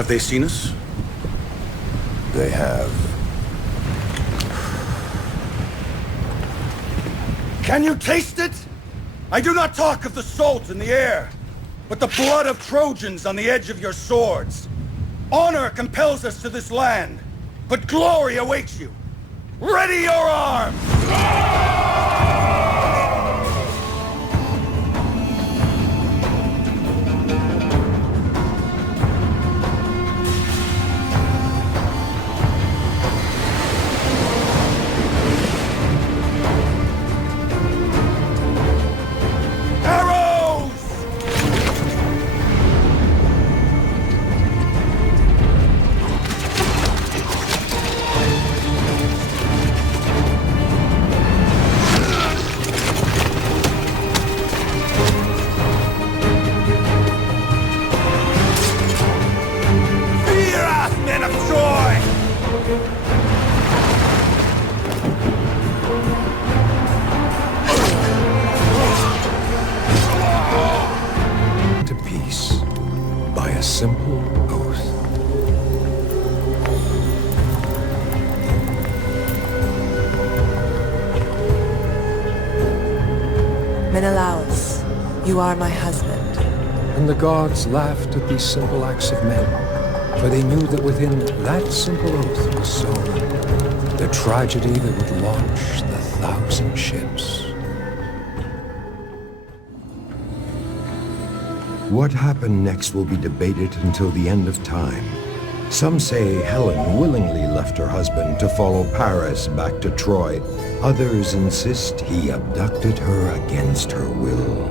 Have they seen us? They have. Can you taste it? I do not talk of the salt in the air, but the blood of Trojans on the edge of your swords. Honor compels us to this land, but glory awaits you. Ready your arms! Simple oath. Menelao, you are my husband. And the gods laughed at these simple acts of men, for they knew that within that simple oath was sown the tragedy that would launch the 1,000 ships. What happened next will be debated until the end of time. Some say Helen willingly left her husband to follow Paris back to Troy. Others insist he abducted her against her will.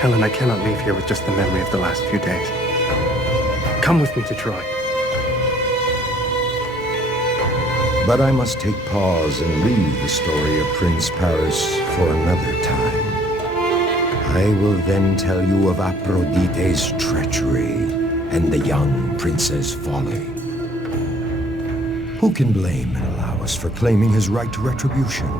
Helen, I cannot leave here with just the memory of the last few days. Come with me to Troy. But I must take pause and leave the story of Prince Paris for another time. I will then tell you of Aphrodite's treachery and the young prince's folly. Who can blame Menelaus for claiming his right to retribution?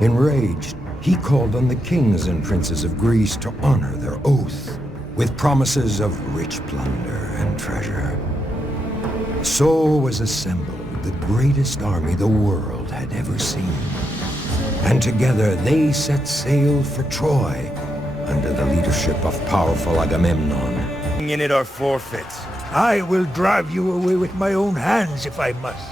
Enraged, he called on the kings and princes of Greece to honor their oath, with promises of rich plunder and treasure. So was assembled the greatest army the world had ever seen. And together they set sail for Troy, under the leadership of powerful Agamemnon. In it or forfeit. I will drive you away with my own hands if I must.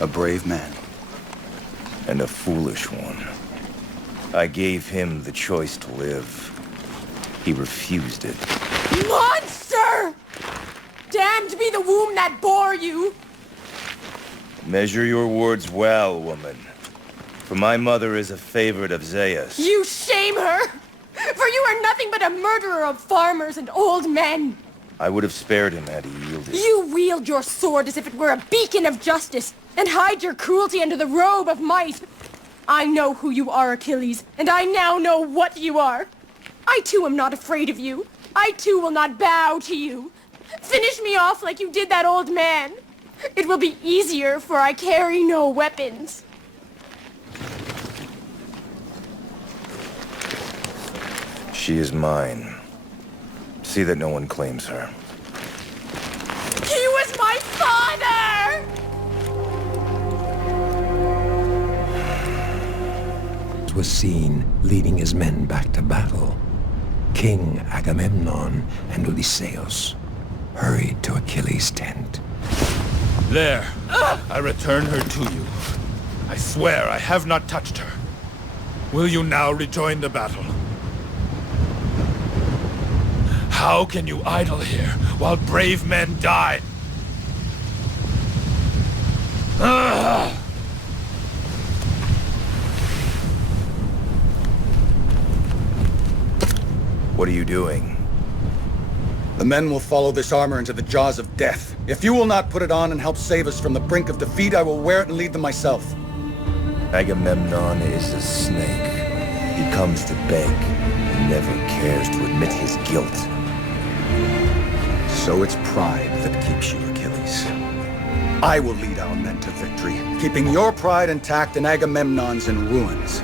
A brave man. And a foolish one. I gave him the choice to live. He refused it. Monster! Damned be the womb that bore you! Measure your words well, woman. For my mother is a favorite of Zeus. You shame her! For you are nothing but a murderer of farmers and old men! I would have spared him had he yielded. You wield your sword as if it were a beacon of justice, and hide your cruelty under the robe of might. I know who you are, Achilles, and I now know what you are. I too am not afraid of you. I too will not bow to you. Finish me off like you did that old man. It will be easier, for I carry no weapons. She is mine. See that no one claims her. He was my father! Was seen leading his men back to battle. King Agamemnon and Odysseus hurried to Achilles' tent. There. I return her to you. I swear I have not touched her. Will you now rejoin the battle? How can you idle here while brave men die? What are you doing? The men will follow this armor into the jaws of death. If you will not put it on and help save us from the brink of defeat, I will wear it and lead them myself. Agamemnon is a snake. He comes to beg, and never cares to admit his guilt. So it's pride that keeps you, Achilles. I will lead our men to victory, keeping your pride intact and Agamemnon's in ruins.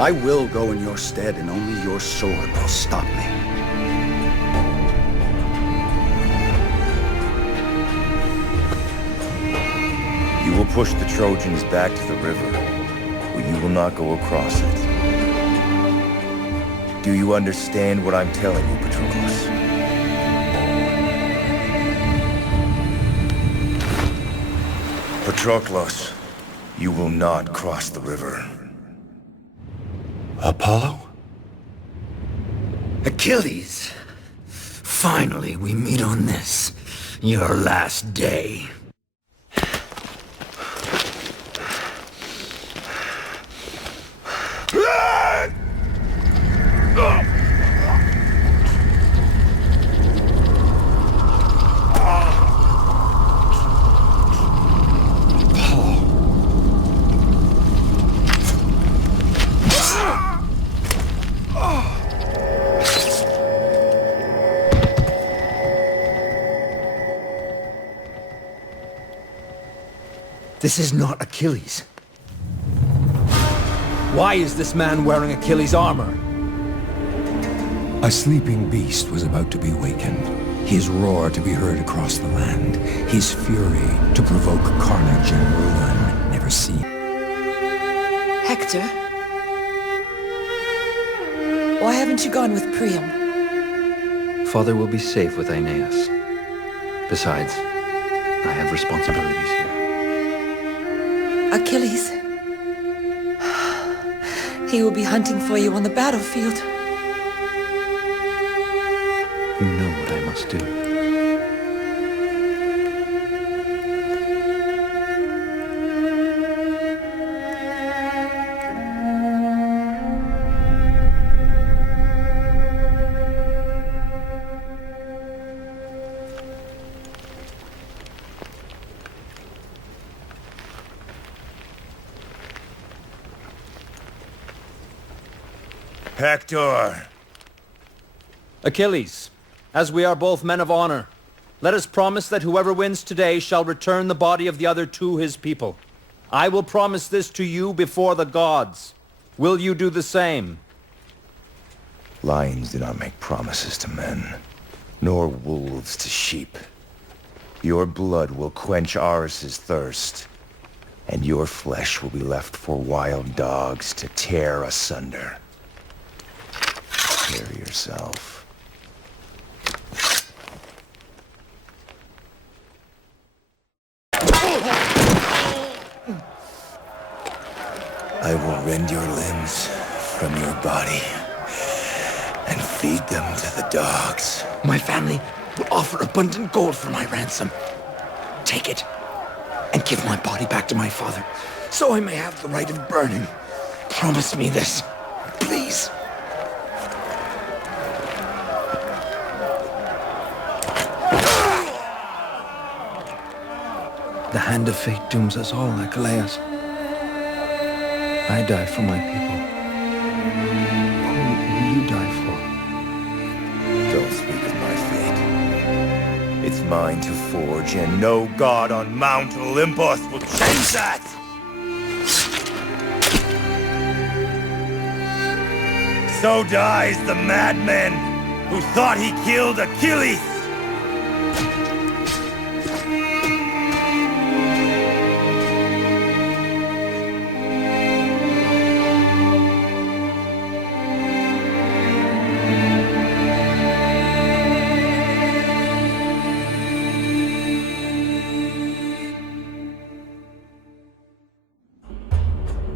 I will go in your stead, and only your sword will stop me. You will push the Trojans back to the river, but you will not go across it. Do you understand what I'm telling you, Patroclus? Patroclus, you will not cross the river. Apollo? Achilles! Finally, we meet on this, your last day. This is not Achilles. Why is this man wearing Achilles' armor? A sleeping beast was about to be wakened, his roar to be heard across the land, his fury to provoke carnage and ruin never seen. Hector? Why haven't you gone with Priam? Father will be safe with Aeneas. Besides, I have responsibilities here. Achilles. He will be hunting for you on the battlefield. You know what I must do. Hector! Achilles, as we are both men of honor, let us promise that whoever wins today shall return the body of the other to his people. I will promise this to you before the gods. Will you do the same? Lions do not make promises to men, nor wolves to sheep. Your blood will quench Ares's thirst, and your flesh will be left for wild dogs to tear asunder. Prepare yourself. I will rend your limbs from your body and feed them to the dogs. My family will offer abundant gold for my ransom. Take it, and give my body back to my father, so I may have the right of burning. Promise me this, please. The hand of fate dooms us all, Achilles. I die for my people. Who will you die for? Don't speak of my fate. It's mine to forge, and no god on Mount Olympus will change that! So dies the madman who thought he killed Achilles!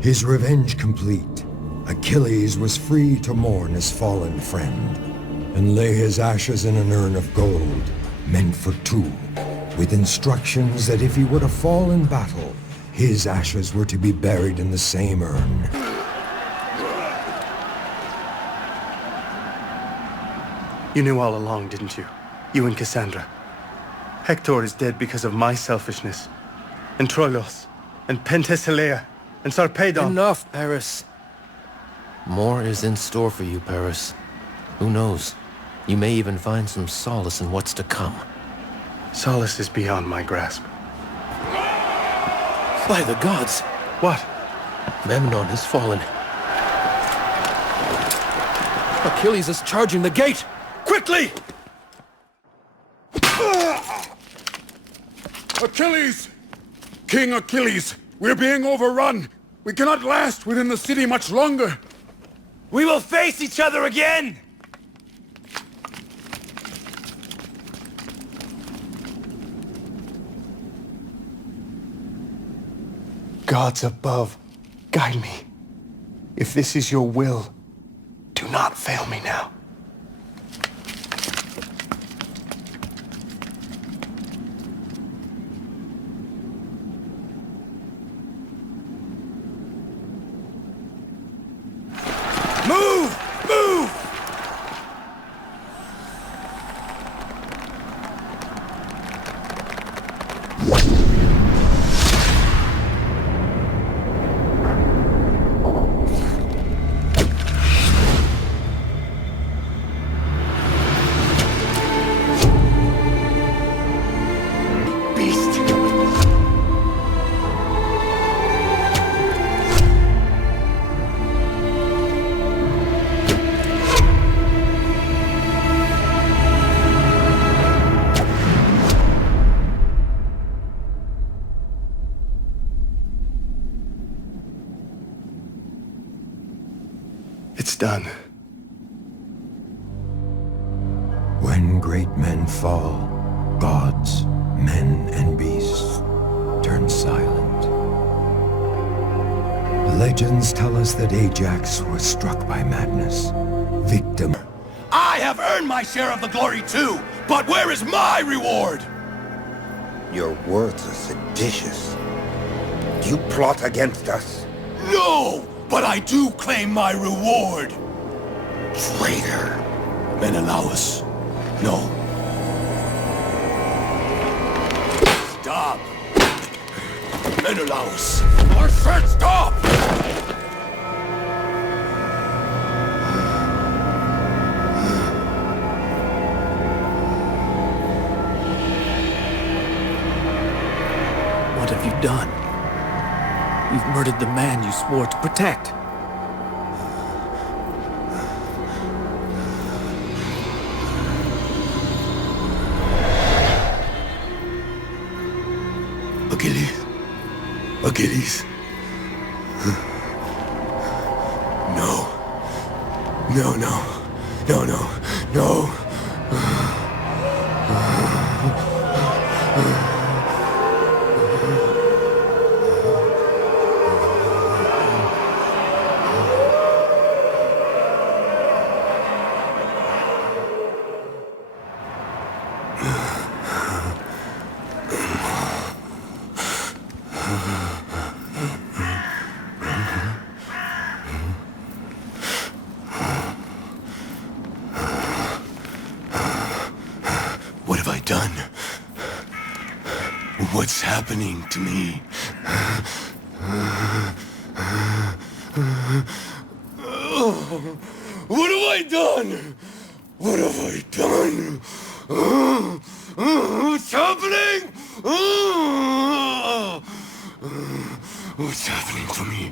His revenge complete, Achilles was free to mourn his fallen friend, and lay his ashes in an urn of gold, meant for two, with instructions that if he were to fall in battle, his ashes were to be buried in the same urn. You knew all along, didn't you? You and Cassandra. Hector is dead because of my selfishness. And Troilos, and Penthesilea, and Sarpedon. Enough, Paris. More is in store for you, Paris. Who knows? You may even find some solace in what's to come. Solace is beyond my grasp. By the gods! What? Memnon has fallen. Achilles is charging the gate! Quickly! Achilles! King Achilles! We're being overrun! We cannot last within the city much longer! We will face each other again! Gods above, guide me. If this is your will, do not fail me now. Move! Move! It's done. When great men fall, gods, men, and beasts turn silent. Legends tell us that Ajax was struck by madness, victim. I have earned my share of the glory too, but where is my reward? Your words are seditious. Do you plot against us? No, but I do claim my reward. Traitor. Menelaus, no. Stop. Menelaus, I said stop! What have you done? You've murdered the man you swore to protect. Achilles. Achilles. No. No, no. No, no. No. What have I done? What's happening to me? What have I done? What have I done? What's happening? What's happening to me?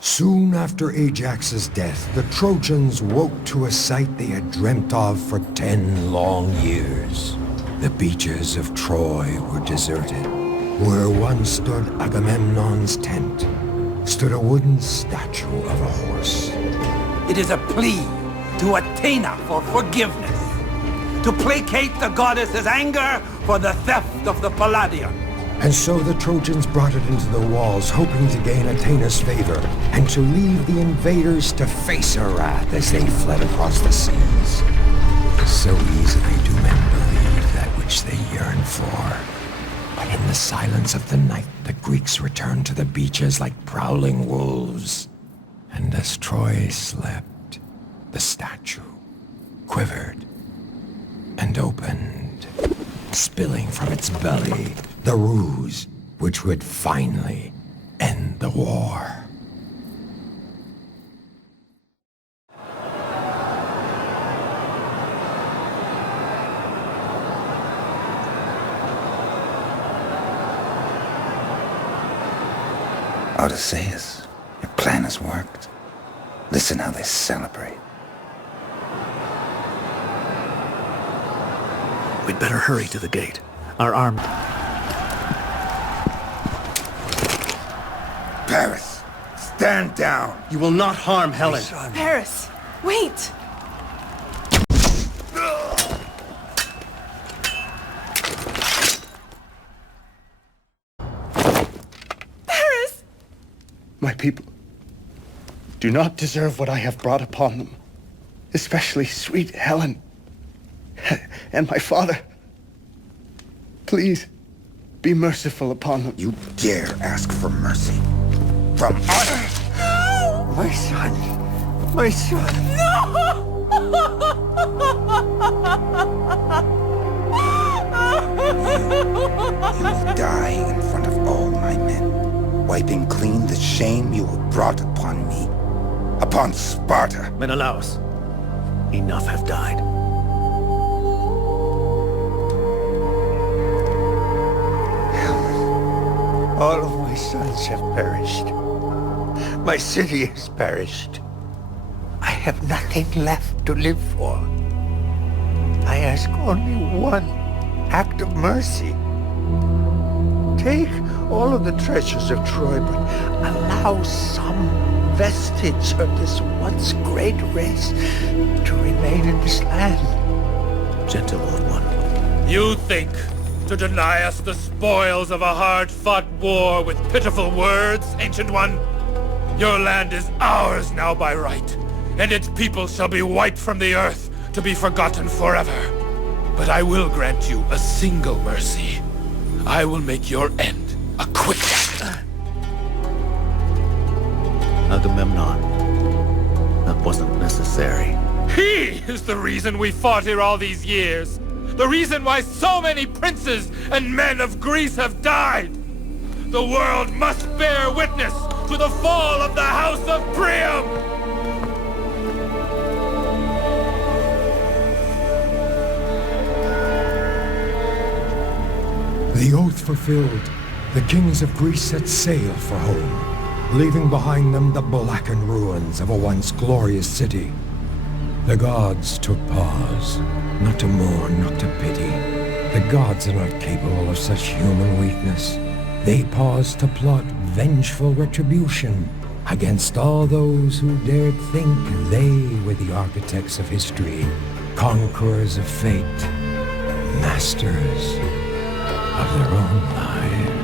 Soon after Ajax's death, the Trojans woke to a sight they had dreamt of for 10 long years. The beaches of Troy were deserted. Where once stood Agamemnon's tent, stood a wooden statue of a horse. It is a plea to Athena for forgiveness, to placate the goddess's anger for the theft of the Palladium. And so the Trojans brought it into the walls, hoping to gain Athena's favor, and to leave the invaders to face her wrath as they fled across the seas. So easily do men believe that which they yearn for. But in the silence of the night, the Greeks returned to the beaches like prowling wolves. And as Troy slept, the statue quivered and opened, spilling from its belly the ruse which would finally end the war. Odysseus, your plan has worked. Listen how they celebrate. We'd better hurry to the gate. Our army... Paris, stand down. You will not harm Helen. Paris, wait! Paris! My people do not deserve what I have brought upon them, especially sweet Helen and my father. Please, be merciful upon them. You dare ask for mercy from us? My son, my son. You will die in front of all my men, wiping clean the shame you have brought upon me, upon Sparta. Menelaus, enough have died. All of my sons have perished. My city has perished. I have nothing left to live for. I ask only one act of mercy. Take all of the treasures of Troy, but allow some vestige of this once great race to remain in this land. Gentle old one. You think to deny us the spoils of a hard-fought war with pitiful words, Ancient One? Your land is ours now by right, and its people shall be wiped from the earth to be forgotten forever. But I will grant you a single mercy. I will make your end a quick death. Agamemnon, that wasn't necessary. He is the reason we fought here all these years. The reason why so many princes and men of Greece have died. The world must bear witness to the fall of the house of Priam! The oath fulfilled, the kings of Greece set sail for home, leaving behind them the blackened ruins of a once glorious city. The gods took pause, not to mourn, not to pity. The gods are not capable of such human weakness. They paused to plot vengeful retribution against all those who dared think they were the architects of history, conquerors of fate, masters of their own lives.